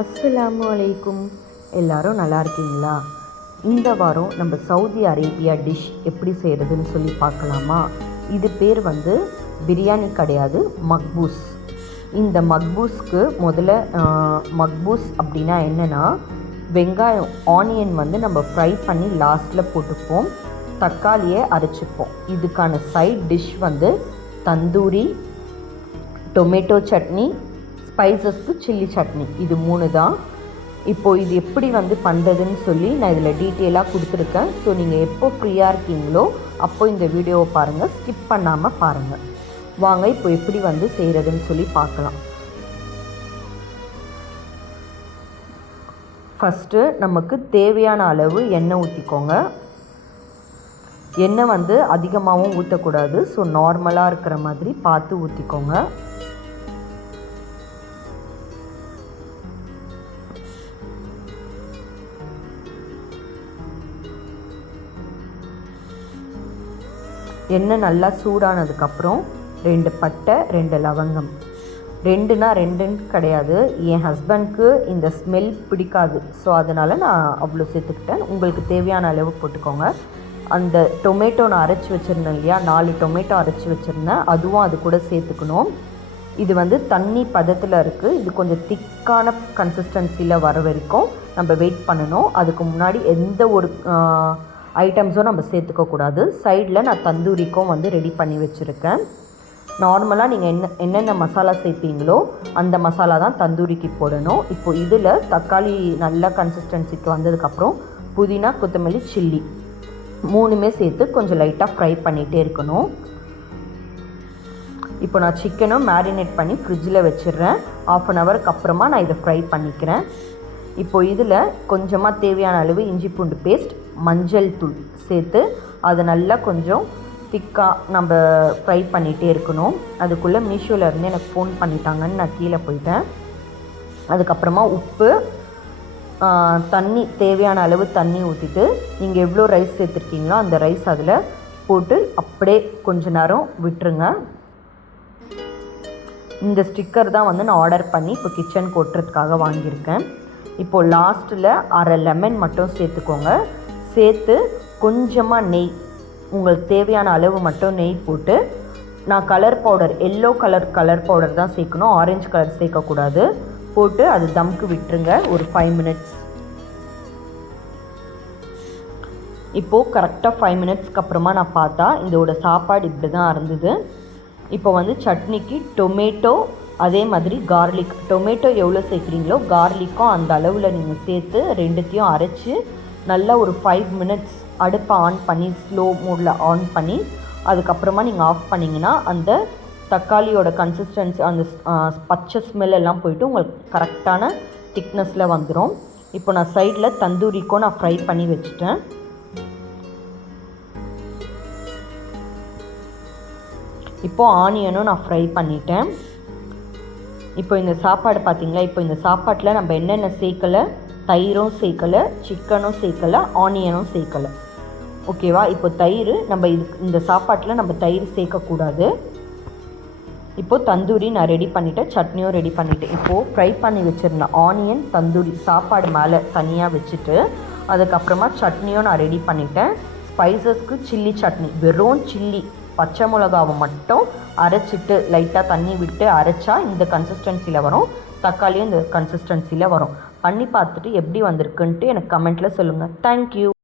அஸ்ஸலாமு அலைக்கும். எல்லாரும் நல்லா இருக்கீங்களா? இந்த வாரம் நம்ம சவுதி அரேபியா டிஷ் எப்படி செய்கிறதுன்னு சொல்லி பார்க்கலாமா? இது பேர் பிரியாணி கிடையாது, மக்பூஸ். இந்த மக்பூஸ்க்கு முதல்ல மக்பூஸ் அப்படின்னா என்னென்னா, வெங்காயம் ஆனியன் நம்ம ஃப்ரை பண்ணி லாஸ்ட்டில் போட்டுப்போம், தக்காளியை அரைச்சிப்போம். இதுக்கான side dish tandoori, tomato chutney, ஸ்பைசஸ்க்கு சில்லி சட்னி, இது 3 தான். இப்போது இது எப்படி பண்ணுறதுன்னு சொல்லி நான் இதில் டீட்டெயிலாக கொடுத்துருக்கேன். ஸோ நீங்கள் எப்போ ஃப்ரீயாக இருக்கீங்களோ அப்போது இந்த வீடியோவை பாருங்கள், ஸ்கிப் பண்ணாமல் பாருங்கள். வாங்க இப்போ எப்படி செய்கிறதுன்னு சொல்லி பார்க்கலாம். ஃபஸ்ட்டு நமக்கு தேவையான அளவு எண்ணெய் ஊற்றிக்கோங்க. எண்ணெய் அதிகமாகவும் ஊற்றக்கூடாது, ஸோ நார்மலாக இருக்கிற மாதிரி பார்த்து ஊற்றிக்கோங்க. எண்ணெய் நல்லா சூடானதுக்கப்புறம் 2 பட்டை, 2 லவங்கம். 2னா 2ன்னு கிடையாது, என் ஹஸ்பண்ட்க்கு இந்த ஸ்மெல் பிடிக்காது, ஸோ அதனால் நான் அவ்வளோ சேர்த்துக்கிட்டேன். உங்களுக்கு தேவையான அளவு போட்டுக்கோங்க. அந்த டொமேட்டோ நான் அரைச்சி வச்சுருந்தேன் இல்லையா, 4 டொமேட்டோ அரைச்சி வச்சுருந்தேன், அதுவும் அது கூட சேர்த்துக்கணும். இது தண்ணி பதத்தில் இருக்குது. இது கொஞ்சம் திக்கான கன்சிஸ்டன்சியில் வர வரைக்கும் நம்ம வெயிட் பண்ணணும். அதுக்கு முன்னாடி எந்த ஒரு ஐட்டம்ஸும் நம்ம சேர்த்துக்கக்கூடாது. சைடில் நான் தந்தூரிக்கும் ரெடி பண்ணி வச்சுருக்கேன். நார்மலாக நீங்கள் என்னென்ன மசாலா சேர்ப்பீங்களோ அந்த மசாலா தான் தந்தூரிக்கு போடணும். இப்போது இதில் தக்காளி நல்ல கன்சிஸ்டன்சிக்கு வந்ததுக்கப்புறம் புதினா, கொத்தமல்லி, சில்லி 3மே சேர்த்து கொஞ்சம் லைட்டாக ஃப்ரை பண்ணிகிட்டே இருக்கணும். இப்போ நான் சிக்கனும் மேரினேட் பண்ணி ஃப்ரிட்ஜில் வச்சிடுறேன். 1/2 ஹவருக்கு அப்புறமா நான் இதை ஃப்ரை பண்ணிக்கிறேன். இப்போது இதில் கொஞ்சமாக தேவையான அளவு இஞ்சி பூண்டு பேஸ்ட், மஞ்சள் தூள் சேர்த்து அதை நல்லா கொஞ்சம் திக்காக நம்ம ஃப்ரை பண்ணிகிட்டே இருக்கணும். அதுக்குள்ளே மீஷோவிலேருந்து எனக்கு ஃபோன் பண்ணிட்டாங்கன்னு நான் கீழே போயிட்டேன். அதுக்கப்புறமா உப்பு, தண்ணி, தேவையான அளவு தண்ணி ஊற்றிட்டு நீங்கள் எவ்வளோ ரைஸ் சேர்த்துருக்கீங்களோ அந்த ரைஸ் அதில் போட்டு அப்படியே கொஞ்ச நேரம் விட்டுருங்க. இந்த ஸ்டிக்கர் தான் நான் ஆர்டர் பண்ணி இப்போ கிச்சனுக்கு ஒட்டுறதுக்காக வாங்கியிருக்கேன். இப்போது லாஸ்ட்டில் 1/2 லெமன் மட்டும் சேர்த்துக்கோங்க. சேர்த்து கொஞ்சமாக நெய், உங்களுக்கு தேவையான அளவு மட்டும் நெய் போட்டு, நான் colour powder, yellow colour powder தான் சேர்க்கணும், ஆரஞ்சு கலர் சேர்க்கக்கூடாது, போட்டு அது தம்க்கு விட்டுருங்க ஒரு 5 மினிட்ஸ். இப்போது கரெக்டாக 5 மினிட்ஸ்க்கு அப்புறமா நான் பார்த்தா இதோட சாப்பாடு இப்படி தான் இருந்தது. இப்போ சட்னிக்கு டொமேட்டோ, அதே மாதிரி கார்லிக், டொமேட்டோ எவ்வளோ சேர்க்குறீங்களோ கார்லிக்கும் அந்த அளவில் நீங்கள் சேர்த்து 2த்தையும் அரைச்சி நல்லா ஒரு 5 மினிட்ஸ் அடுப்பை ஆன் பண்ணி ஸ்லோ மோடில் ஆன் பண்ணி அதுக்கப்புறமா நீங்கள் ஆஃப் பண்ணிங்கன்னா அந்த தக்காளியோட கன்சிஸ்டன்சி, அந்த பச்சை ஸ்மெல்லாம் போயிட்டு உங்களுக்கு கரெக்டான திக்னஸில் வந்துடும். இப்போ நான் சைடில் தந்தூரிக்கும் நான் ஃப்ரை பண்ணி வச்சுட்டேன். இப்போது ஆனியனும் நான் ஃப்ரை பண்ணிட்டேன். இப்போ இந்த சாப்பாடு பார்த்திங்களா, இப்போ இந்த சாப்பாட்டில் நம்ம என்னென்ன சேர்க்கலை, தயிரும் சேர்க்கலை, சிக்கனும் சேர்க்கலை, ஆனியனும் சேர்க்கலை, ஓகேவா? இப்போ தயிர் நம்ம இந்த சாப்பாட்டில் நம்ம தயிர் சேர்க்கக்கூடாது. இப்போது தந்தூரி நான் ரெடி பண்ணிவிட்டேன், சட்னியும் ரெடி பண்ணிவிட்டேன். இப்போது ஃப்ரை பண்ணி வச்சுருந்தேன் ஆனியன் தந்தூரி சாப்பாடு மேலே தனியாக வச்சுட்டு அதுக்கப்புறமா சட்னியும் நான் ரெடி பண்ணிட்டேன். ஸ்பைசஸ்க்கு சில்லி சட்னி, வெறும் சில்லி பச்சை மிளகாவை மட்டும் அரைச்சிட்டு லைட்டாக தண்ணி விட்டு அரைச்சா இந்த கன்சிஸ்டன்சியில் வரும், தக்காளியும் இந்த கன்சிஸ்டன்சியில் வரும். பண்ணி பார்த்துட்டு எப்படி வந்திருக்குன்ட்டு எனக்கு கமெண்ட்டில் சொல்லுங்கள். தேங்க்யூ.